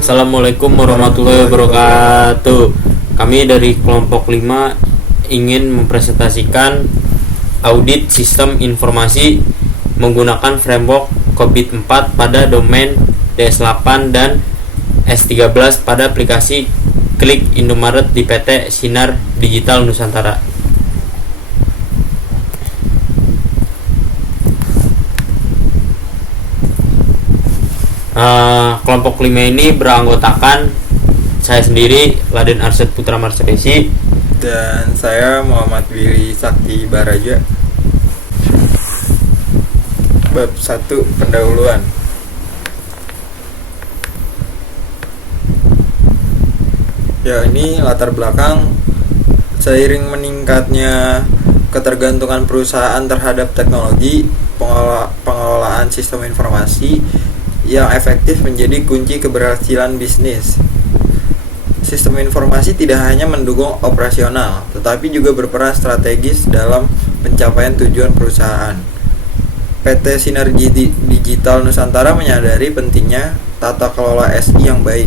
Assalamualaikum warahmatullahi wabarakatuh. Kami dari kelompok 5 ingin mempresentasikan audit sistem informasi menggunakan framework COBIT 4 pada domain DS8 dan S13 pada aplikasi Klik Indomaret di PT Sinar Digital Nusantara. Kelompok 5 ini beranggotakan saya sendiri, Laden Arsyad Putra Marsedesi, dan saya Muhammad Willy Sakti Baraja. Bab 1, pendahuluan. Ya, ini latar belakang seiring meningkatnya ketergantungan perusahaan terhadap teknologi, pengelolaan sistem informasi yang efektif menjadi kunci keberhasilan bisnis. Sistem informasi tidak hanya mendukung operasional, tetapi juga berperan strategis dalam pencapaian tujuan perusahaan. PT Sinar Digital Nusantara menyadari pentingnya tata kelola SI yang baik,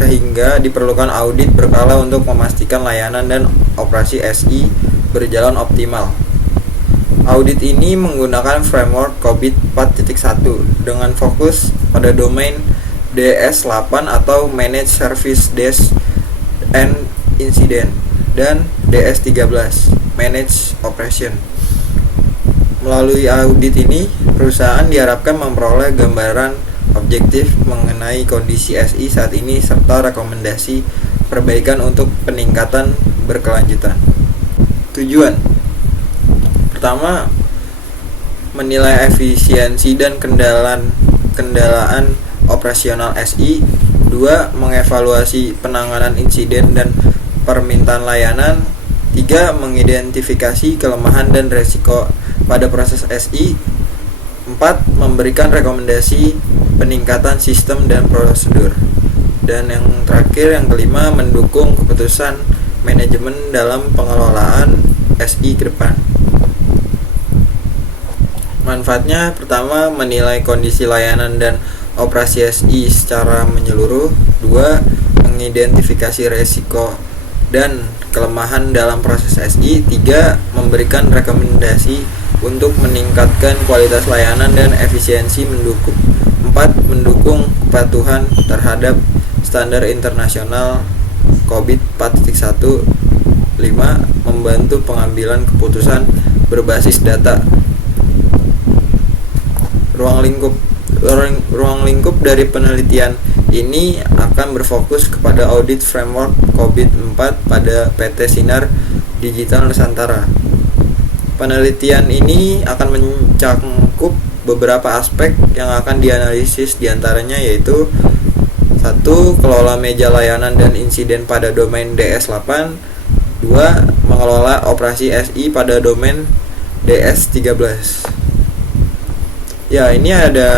sehingga diperlukan audit berkala untuk memastikan layanan dan operasi SI berjalan optimal. Audit ini menggunakan framework COBIT 4.1 dengan fokus pada domain DS8 atau Managed Service Desk and Incident dan DS13 Managed Operation. Melalui audit ini, perusahaan diharapkan memperoleh gambaran objektif mengenai kondisi SI saat ini serta rekomendasi perbaikan untuk peningkatan berkelanjutan. Tujuan pertama, menilai efisiensi dan kendalaan operasional SI. 2. Mengevaluasi penanganan insiden dan permintaan layanan. 3. Mengidentifikasi kelemahan dan resiko pada proses SI. 4. Memberikan rekomendasi peningkatan sistem dan prosedur. Dan yang terakhir, yang kelima, mendukung keputusan manajemen dalam pengelolaan SI ke depan. Manfaatnya, pertama, menilai kondisi layanan dan operasi SI secara menyeluruh. 2. Mengidentifikasi resiko dan kelemahan dalam proses SI. 3. Memberikan rekomendasi untuk meningkatkan kualitas layanan dan efisiensi mendukung. 4. Mendukung kepatuhan terhadap standar internasional COBIT 4.1. 5. Membantu pengambilan keputusan berbasis data. Ruang lingkup dari penelitian ini akan berfokus kepada audit framework COBIT 4 pada PT Sinar Digital Nusantara. Penelitian ini akan mencakup beberapa aspek yang akan dianalisis, diantaranya yaitu 1. Kelola meja layanan dan insiden pada domain DS8. 2. Mengelola operasi SI pada domain DS13. Ya, ini ada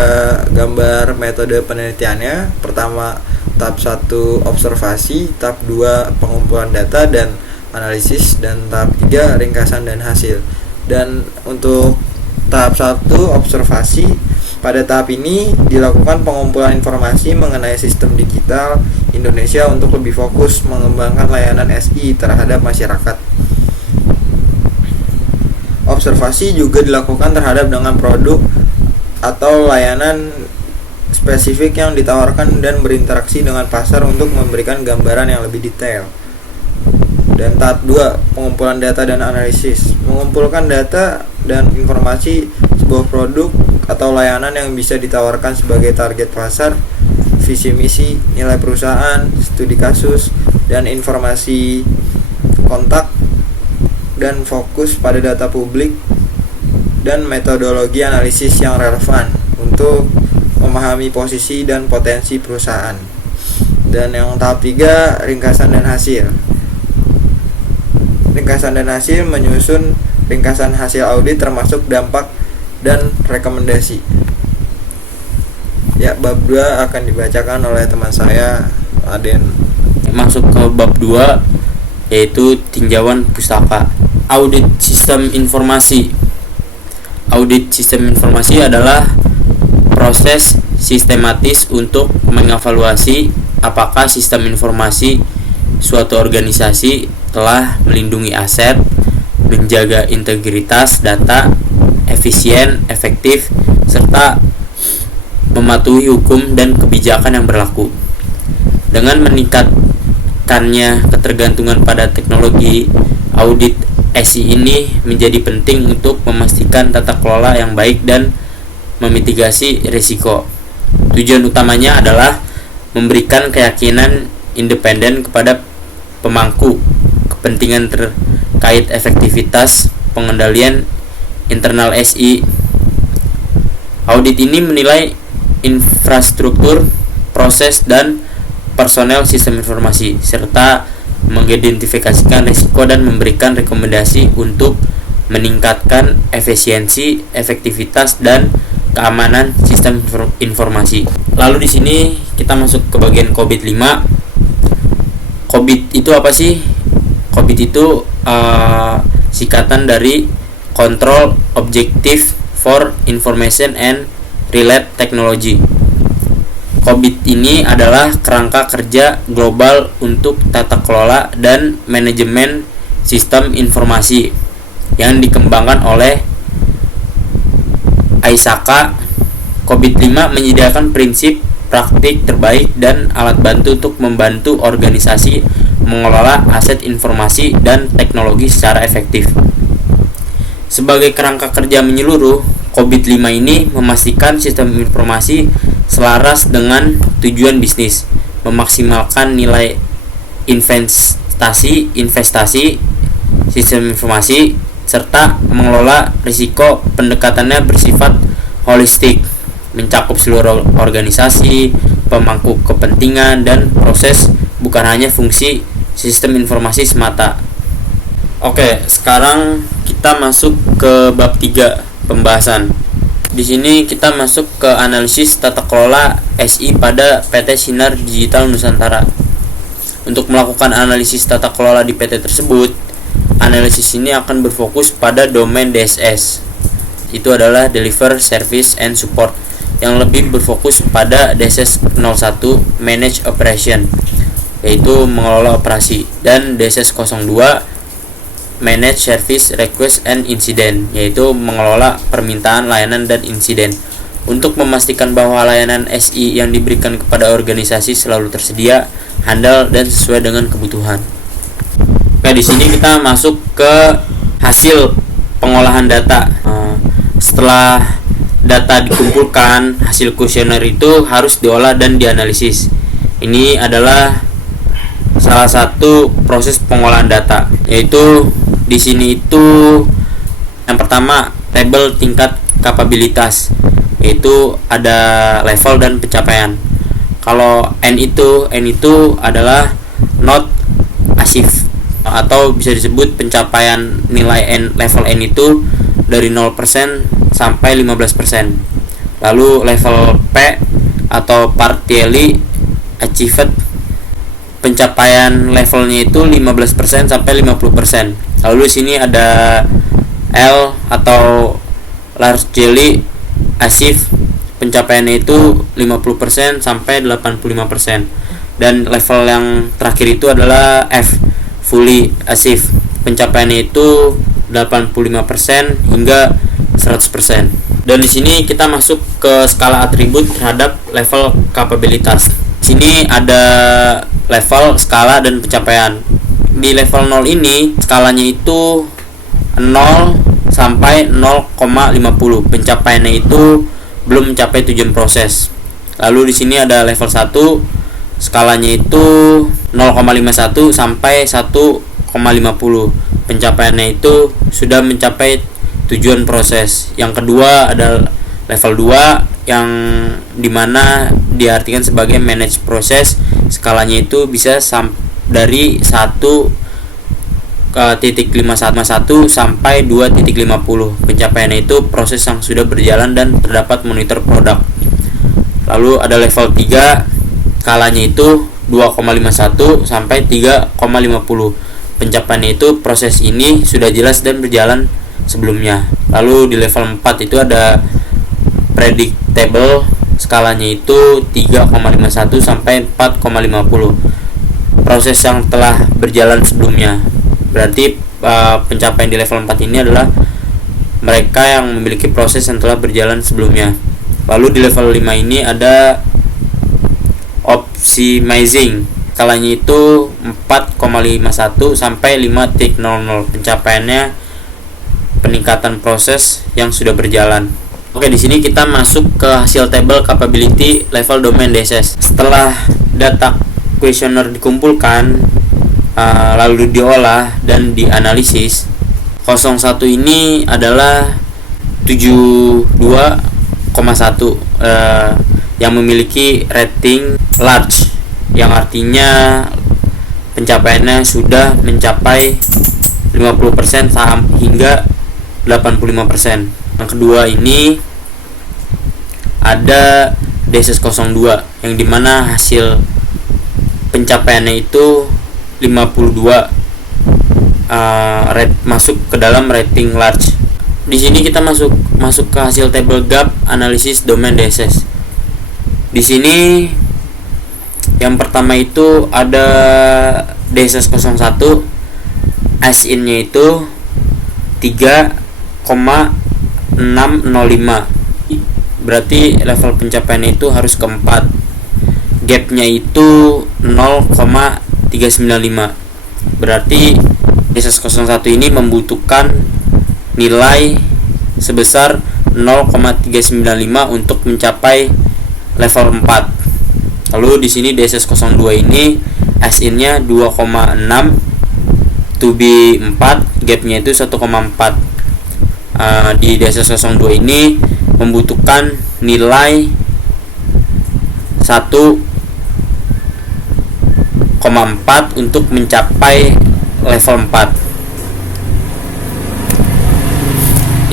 gambar metode penelitiannya. Pertama, tahap 1 observasi, tahap 2 pengumpulan data dan analisis, dan tahap 3 ringkasan dan hasil. Dan untuk tahap 1 observasi, pada tahap ini dilakukan pengumpulan informasi mengenai sistem digital Indonesia untuk lebih fokus mengembangkan layanan SI terhadap masyarakat. Observasi juga dilakukan terhadap dengan produk atau layanan spesifik yang ditawarkan dan berinteraksi dengan pasar untuk memberikan gambaran yang lebih detail. Dan tahap 2, pengumpulan data dan analisis, mengumpulkan data dan informasi sebuah produk atau layanan yang bisa ditawarkan sebagai target pasar, visi misi, nilai perusahaan, studi kasus, dan informasi kontak, dan fokus pada data publik dan metodologi analisis yang relevan untuk memahami posisi dan potensi perusahaan. Dan yang tahap 3, ringkasan dan hasil. Ringkasan dan hasil menyusun ringkasan hasil audit termasuk dampak dan rekomendasi. Ya, bab 2 akan dibacakan oleh teman saya, Aden. Masuk ke bab 2, yaitu tinjauan pustaka. Audit sistem informasi. Audit sistem informasi adalah proses sistematis untuk mengevaluasi apakah sistem informasi suatu organisasi telah melindungi aset, menjaga integritas data, efisien, efektif, serta mematuhi hukum dan kebijakan yang berlaku. Dengan meningkatkannya ketergantungan pada teknologi, audit SI ini menjadi penting untuk memastikan tata kelola yang baik dan memitigasi risiko. Tujuan utamanya adalah memberikan keyakinan independen kepada pemangku kepentingan terkait efektivitas pengendalian internal SI. Audit ini menilai infrastruktur, proses, dan personel sistem informasi serta mengidentifikasikan risiko dan memberikan rekomendasi untuk meningkatkan efisiensi, efektivitas, dan keamanan sistem informasi. Lalu di sini kita masuk ke bagian COBIT 5. COBIT itu apa sih? COBIT itu singkatan dari Control Objective for Information and Related Technology. COBIT ini adalah kerangka kerja global untuk tata kelola dan manajemen sistem informasi yang dikembangkan oleh ISACA. COBIT 5 menyediakan prinsip, praktik terbaik, dan alat bantu untuk membantu organisasi mengelola aset informasi dan teknologi secara efektif. Sebagai kerangka kerja menyeluruh, COBIT 5 ini memastikan sistem informasi selaras dengan tujuan bisnis, memaksimalkan nilai investasi sistem informasi, serta mengelola risiko. Pendekatannya bersifat holistik, mencakup seluruh organisasi, pemangku kepentingan, dan proses, bukan hanya fungsi sistem informasi semata. Oke, sekarang kita masuk ke bab 3 pembahasan. Di sini kita masuk ke analisis tata kelola SI pada PT Sinar Digital Nusantara. Untuk melakukan analisis tata kelola di PT tersebut, analisis ini akan berfokus pada domain DSS. Itu adalah Deliver Service and Support, yang lebih berfokus pada DSS 01 Manage Operation, yaitu mengelola operasi, dan DSS 02 Manage Service Request and Incident, yaitu mengelola permintaan, layanan, dan insiden. Untuk memastikan bahwa layanan SI yang diberikan kepada organisasi selalu tersedia, handal, dan sesuai dengan kebutuhan. Oke, di sini kita masuk ke hasil pengolahan data. Setelah data dikumpulkan, hasil kuesioner itu harus diolah dan dianalisis. Ini adalah salah satu proses pengolahan data, yaitu di sini itu yang pertama tabel tingkat kapabilitas, yaitu ada level dan pencapaian. Kalau N itu adalah not achieved, atau bisa disebut pencapaian nilai N, level N itu dari 0% sampai 15%. Lalu level P atau partially achieved, pencapaian levelnya itu 15% sampai 50%. Lalu di sini ada L atau largely achieved, pencapaiannya itu 50% sampai 85%. Dan level yang terakhir itu adalah F, fully achieved, pencapaiannya itu 85% hingga 100%. Dan di sini kita masuk ke skala atribut terhadap level kapabilitas. Di sini ada level, skala, dan pencapaian. Di level 0 ini skalanya itu 0 sampai 0,50. Pencapaiannya itu belum mencapai tujuan proses. Lalu di sini ada level 1, skalanya itu 0,51 sampai 1,50. Pencapaiannya itu sudah mencapai tujuan proses. Yang kedua ada level 2 yang dimana diartikan sebagai manage proses. Skalanya itu bisa dari 1,51 sampai 2,50. Pencapaiannya itu proses yang sudah berjalan dan terdapat monitor produk. Lalu ada level 3, skalanya itu 2,51 sampai 3,50. Pencapaiannya itu proses ini sudah jelas dan berjalan sebelumnya. Lalu di level 4 itu ada predictable, skalanya itu 3,51 sampai 4,50. Proses yang telah berjalan sebelumnya. Berarti pencapaian di level 4 ini adalah mereka yang memiliki proses yang telah berjalan sebelumnya. Lalu di level 5 ini ada optimizing, skalanya itu 4,51 sampai 5,00. Pencapaiannya peningkatan proses yang sudah berjalan. Oke, di sini kita masuk ke hasil table capability level domain DSS. Setelah data kuesioner dikumpulkan, lalu diolah dan dianalisis, 01 ini adalah 72,1 yang memiliki rating large, yang artinya pencapaiannya sudah mencapai 50% hingga 85%. Yang kedua ini ada DSS 02 yang dimana hasil pencapaiannya itu 52 masuk ke dalam rating large. Di sini kita masuk ke hasil table gap analisis domain DSS. Di sini yang pertama itu ada DSS 01, as-in-nya itu 3,605. Berarti level pencapaiannya itu harus ke 4. Gap-nya itu 0,395. Berarti DSS 01 ini membutuhkan nilai sebesar 0,395 untuk mencapai level 4. Lalu di sini DSS 02 ini as-in-nya 2,6, to be 4, gap-nya itu 1,4. Di DSS 02 ini membutuhkan nilai 1,4 untuk mencapai level 4.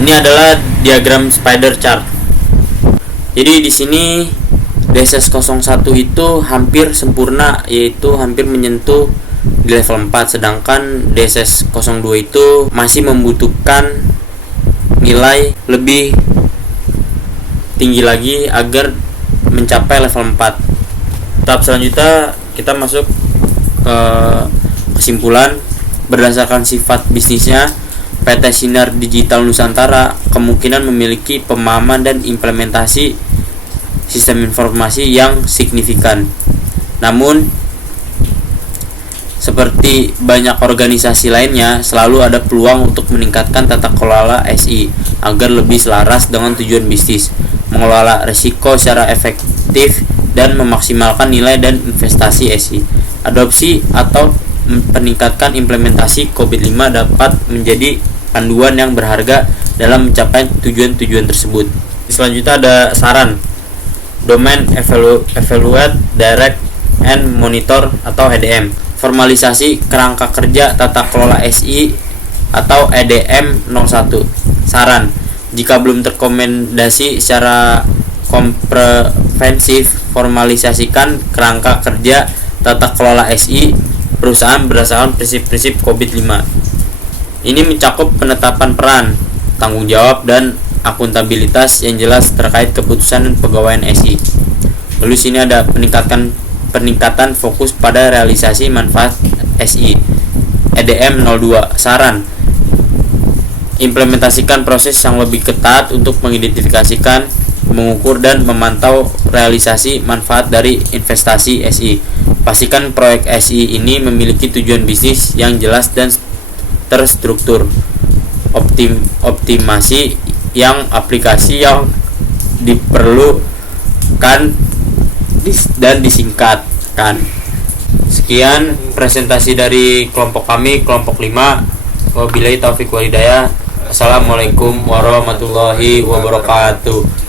Ini adalah diagram spider chart. Jadi di sini DSS 01 itu hampir sempurna, yaitu hampir menyentuh di level 4, sedangkan DSS 02 itu masih membutuhkan nilai lebih tinggi lagi agar mencapai level 4. Tahap selanjutnya kita masuk ke kesimpulan. Berdasarkan sifat bisnisnya, PT Sinar Digital Nusantara kemungkinan memiliki pemahaman dan implementasi sistem informasi yang signifikan. Namun seperti banyak organisasi lainnya, selalu ada peluang untuk meningkatkan tata kelola SI agar lebih selaras dengan tujuan bisnis, mengelola risiko secara efektif, dan memaksimalkan nilai dan investasi SI. Adopsi atau meningkatkan implementasi COVID-5 dapat menjadi panduan yang berharga dalam mencapai tujuan-tujuan tersebut. Selanjutnya ada saran. Domain Evaluate, Direct, and Monitor atau EDM. Formalisasi kerangka kerja tata kelola SI atau EDM 01. Saran, jika belum terrekomendasi secara komprehensif, formalisasikan kerangka kerja tata kelola SI perusahaan berdasarkan prinsip-prinsip COVID-5. Ini mencakup penetapan peran, tanggung jawab, dan akuntabilitas yang jelas terkait keputusan dan pegawaian SI. Lalu sini ada peningkatan fokus pada realisasi manfaat SI. EDM 02. Saran, implementasikan proses yang lebih ketat untuk mengidentifikasikan, mengukur, dan memantau realisasi manfaat dari investasi SI. Pastikan proyek SI ini memiliki tujuan bisnis yang jelas dan terstruktur. Optimasi yang aplikasi yang diperlukan dan disingkatkan. Sekian presentasi dari kelompok kami, kelompok 5. Wabillahi taufiq wal hidayah. Assalamualaikum warahmatullahi wabarakatuh.